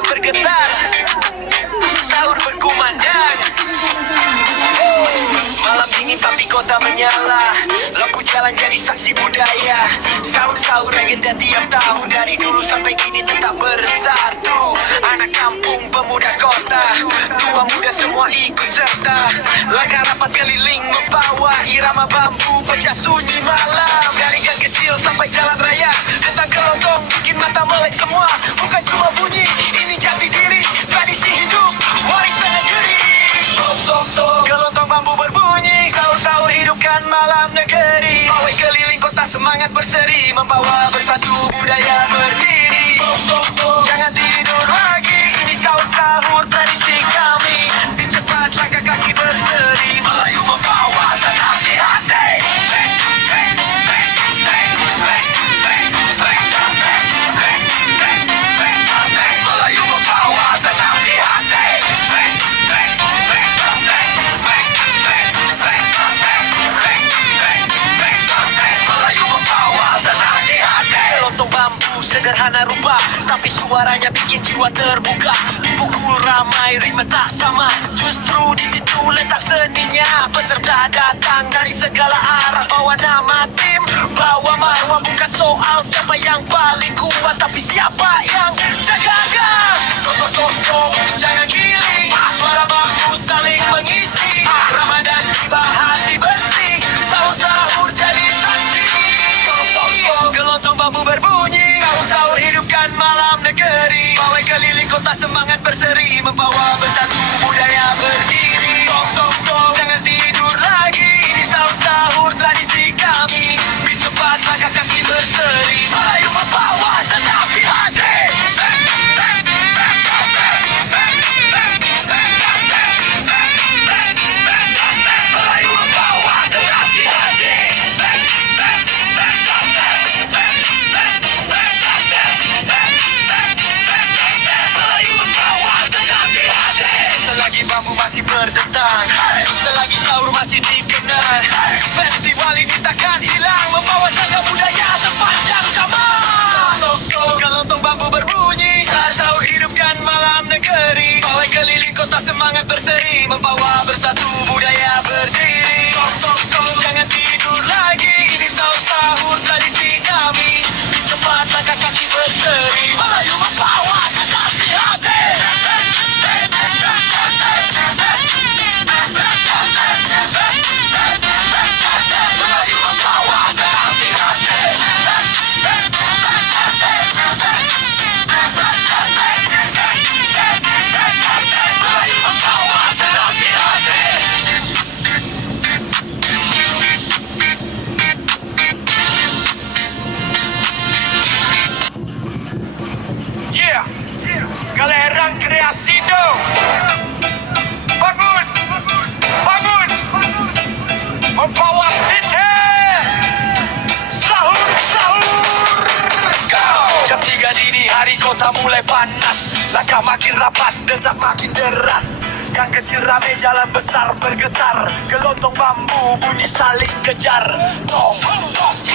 malam bergetar, sahur berkumandang. Malam dingin tapi kota menyala, lampu jalan jadi saksi budaya. Sahur-sahur legenda tiap tahun, dari dulu sampai kini tetap bersatu. Anak kampung, pemuda kota, tua muda semua ikut serta. Langkah rapat keliling membawa irama bambu pecah sunyi malam. Dari gang kecil sampai jalan raya, tentang kelontong bikin mata melek semua. Bukan cuma bunyi, ini jati diri, tradisi hidup, warisan negeri. Kelontong bambu berbunyi, sahur-sahur hidupkan malam negeri. Pawai keliling kota semangat berseri, membawa bersatu budaya berdiri. Jangan tidur lagi, ini sahur-sahur tradisi kami. Cepat langkah kaki berseri, Melayu membawa tenang di hati. Melayu membawa tenang di hati. Melayu membawa tenang di hati. Kelontong bambu sederhana rupa, tapi suaranya bikin jiwa terbuka. Dipukul ramai, ritme tak sama, justru di situ letak seninya. Peserta datang dari segala arah, bawa nama tim, bawa marwah. Bukan soal siapa yang paling kuat, tapi siapa yang jaga gas. Tok, jangan giling, suara bambu saling mengisi. Ramadan tiba hati bersih, sahur-sahur jadi saksi. Kelontong bambu berbunyi, sahur-sahur hidupkan malam negeri. Pawai keliling kota semangat berseri, membawa bersatu budaya berdiri. Tok, jangan tidur lagi, ini sahur-sahur tradisi kami. Cepat langkah kaki berseri, Melayu membawa tenang di hati. Melayu membawa tenang di hati. Melayu membawa tenang di hati. Selagi bambu masih berdentang, selagi sahur masih dikenal, festival ini takkan hilang, membawa jaga budaya sepanjang zaman. Kelontong bambu berbunyi, sahur hidupkan malam negeri. Pawai keliling kota semangat berseri, membawa bersatu budaya berdiri. Jangan tidur lagi, ini sahur tradisi kami. Cepat langkah kaki berseri, Melayu membawa tenang di hati. Melayu membawa tenang di hati. Melayu membawa tenang di hati. Yeah, Galerang Kreasi dong. Bangun, bangun, membawa City. Sahur, sahur, go. Jam 3 dini hari kota mulai panas, langkah makin rapat, detak makin deras. Gang kecil rame, jalan besar bergetar. Kelontong bambu bunyi saling kejar. Tong,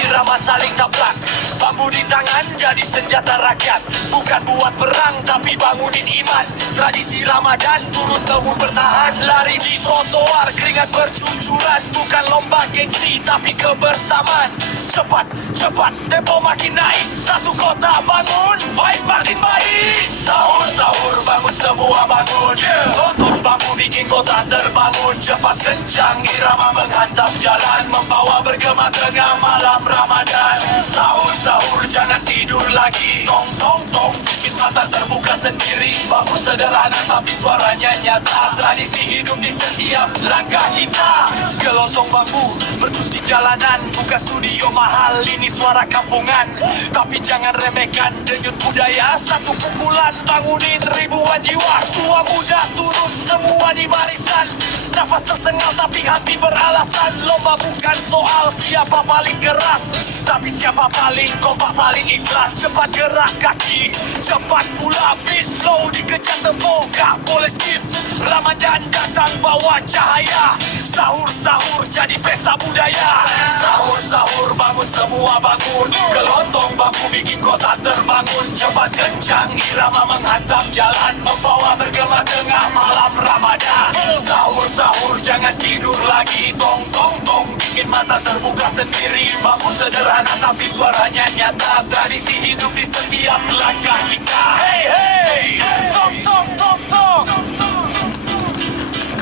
irama saling tabrak. Bambu di tangan jadi senjata rakyat. Bukan buat perang tapi bangunin iman. Tradisi Ramadan turun temurun bertahan. Lari di trotoar, keringat bercucuran. Bukan lomba gengsi tapi kebersamaan. Cepat, cepat, tempo makin naik. Satu kota bangun, vibe makin baik. Sahur, sahur, bangun semua bangun. Kelontong bambu bikin kota terbangun. Cepat kencang, irama menghantam jalan, membawa bergema tengah malam Ramadan. Sahur, sahur, jangan tidur lagi. Tong, tong, tong, bikin mata terbuka sendiri. Bambu sederhana tapi suaranya nyata. Tradisi hidup di setiap langkah kita. Kelontong bambu bertusi jalanan, bukan studio mahal, ini suara kampungan. Tapi jangan remehkan denyut budaya. Satu pukulan bangunin ribuan jiwa. Tua muda turun semua di barisan. Nafas tersengal tapi hati beralasan. Lomba bukan soal siapa paling keras, tapi siapa paling kompak, paling ikhlas. Cepat gerak kaki, cepat pula beat. Slow dikejar tempo, gak boleh skip. Ramadan datang bawa cahaya. Sahur-sahur jadi pesta budaya. Sahur-sahur bangun semua bangun. Kelontong bambu bikin kota terbangun. Cepat kencang irama menghantam jalan, membawa bergema tengah malam Ramadan. Sahur-sahur jangan tidur lagi. Tong tong tong bikin mata terbuka sendiri. Bambu sederhana tapi suaranya nyata. Tradisi hidup di setiap langkah kita. Hey hey, tong tong tong tong.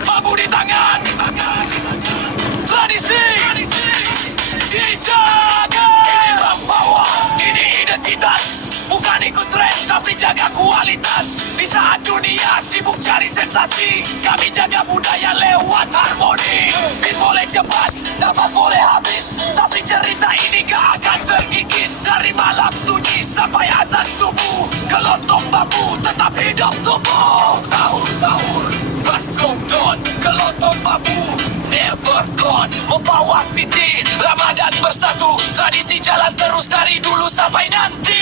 Bambu di tangan. Tradisi dijaga. Ini membawa, ini identitas. Bukan ikut tren tapi jaga kualitas. Di saat dunia sibuk cari sensasi, kami jaga budaya lewat harmoni. Beat boleh cepat, nafas boleh habis, tapi cerita ini gak akan terkikis. Dari malam sunyi sampai azan subuh, kelontong bambu tetap hidup tumbuh. Sahur-sahur, fast dawn, kelontong bambu never gone. Membawa city, Ramadan bersatu. Tradisi jalan terus dari dulu sampai nanti.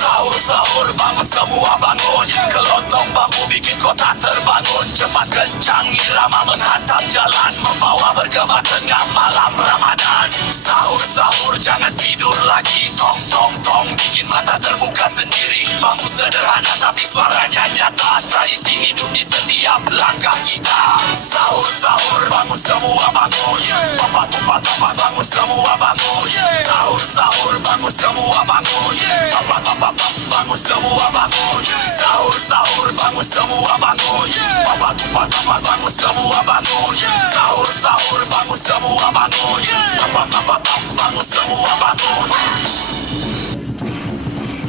Sahur-sahur bangun semua bangun. Kelontong bambu bikin kota terbangun. Cepat kencang irama menghantam jalan, membawa bergema tengah malam Ramadan. Sahur-sahur jangan tidur lagi. Tong tong tong bikin mata terbuka sendiri. Bambu sederhana tapi suaranya nyata. Tradisi hidup di setiap langkah kita. Sahur-sahur bangun semua bangun. Bapak-bapak bangun semua bangun. Sahur-sahur bangun semua bangun. Bapak-bapak bangun semua bangun. Sahur-sahur bangun semua bangun. Bapak-bapak bangun semua bangun. Sahur-sahur bangun semua bangun. Bapak-bapak bangun semua bangun.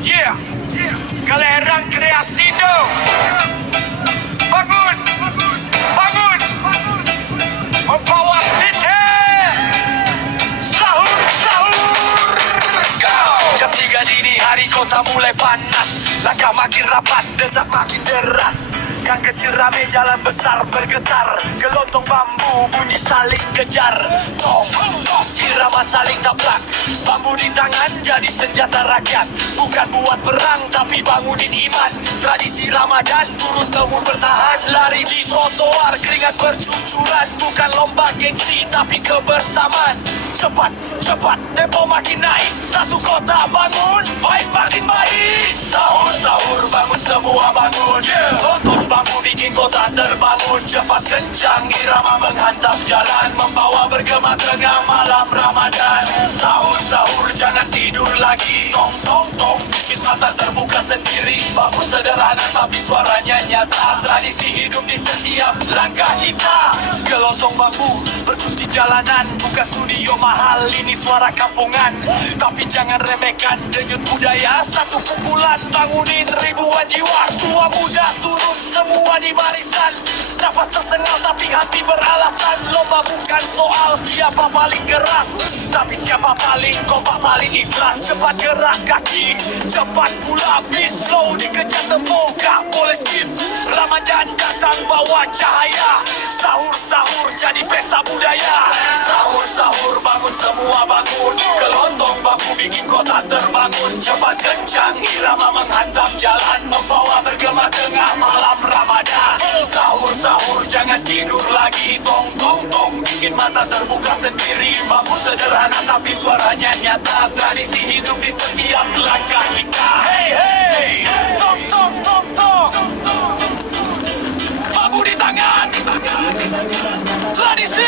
Yeah, Galerang Kreasindo. Bangun, bangun, membawa city. Sahur, sahur, go. Jam 3 dini hari kota mulai panas. Langkah makin rapat, detak makin deras. Gang kecil rame, jalan besar bergetar. Kelontong bambu bunyi saling kejar. Tong, tong, irama saling tabrak. Bambu di tangan jadi senjata rakyat. Bukan buat perang tapi bangunin iman. Tradisi Ramadan turun temurun bertahan. Lari di trotoar, keringat bercucuran. Bukan lomba gengsi tapi kebersamaan. Cepat, cepat, tempo makin naik. Satu kota bangun, vibe makin baik. Sahur-sahur bangun semua bangun. Kelontong bambu bikin kota terbangun. Cepat kencang irama menghantam jalan, membawa bergema tengah malam Ramadan. Sahur-sahur jangan tidur lagi. Tong tong tong bikin mata terbuka sendiri. Bambu sederhana tapi suaranya nyata. Tradisi hidup di setiap langkah kita. Kelontong bambu perkusi jalanan, bukan studio mahal, ini suara kampungan. Tapi jangan remehkan denyut budaya. Satu pukulan bangunin ribuan jiwa. Tua muda turun semua di barisan. Nafas tersengal tapi hati beralasan. Lomba bukan soal siapa paling keras, tapi siapa paling kompak paling ikhlas. Cepat gerak kaki, cepat pula beat. Slow dikejar tempo, gak boleh skip. Ramadan datang bawa cahaya. Sahur-sahur jadi pesta budaya. Sahur-sahur bangun semua bangun. Kelontong bambu bikin kota terbangun. Cepat kencang irama menghantam jalan, membawa bergema tengah malam Ramadan. Sahur-sahur jangan tidur lagi. Tong tong tong bikin mata terbuka sendiri. Bambu sederhana tapi suaranya nyata. Tradisi hidup di setiap langkah kita. Hey hey, tong tong tong tong. Bambu di tangan. Tradisi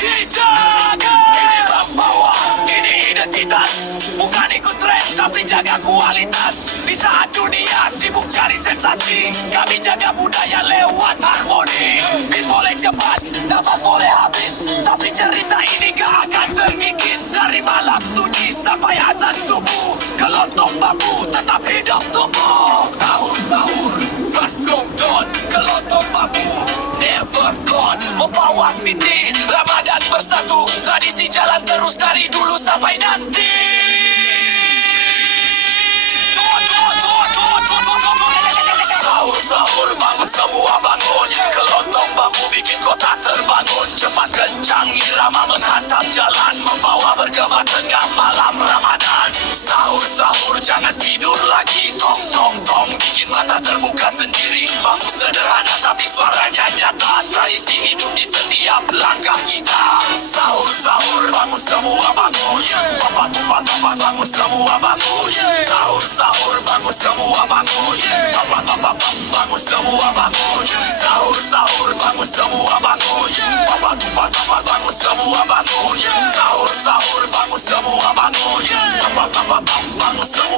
dijaga. Ini membawa, ini identitas. Bukan ikut tren tapi jaga kualitas. Di saat dunia sibuk cari sensasi, kami jaga budaya lewat harmoni. Beat boleh cepat, nafas boleh habis, tapi cerita ini gak akan terkikis. Dari malam sunyi sampai azan subuh, kelontong bambu tetap hidup tumbuh. Sahur-sahur, fast dawn, kelontong bambu never gone. Membawa city, Ramadan bersatu. Tradisi jalan terus dari dulu sampai nanti. Sahur-sahur bangun semua bangun. Kelontong bambu bikin kota terbangun. Cepat kencang irama menghantam jalan, membawa bergema tengah malam Ramadan. Sahur-sahur jangan tidur lagi. Tong tong tong bikin mata terbuka Bangun sederhana tapi suaranya nyata. Tradisi hidup di setiap langkah kita. Sahur, sahur, bangun semua bangun. Bapak, bapak, bapak, bangun semua bangun. Sahur, sahur, bangun semua bangun. Bapak, bapak, bapak, bangun semua bangun. Sahur, sahur, bangun semua bangun. Bapak, bapak, bapak, bangun semua bangun. Sahur, sahur, bangun semua bangun. Bapak, bapak, bapak, bangun semua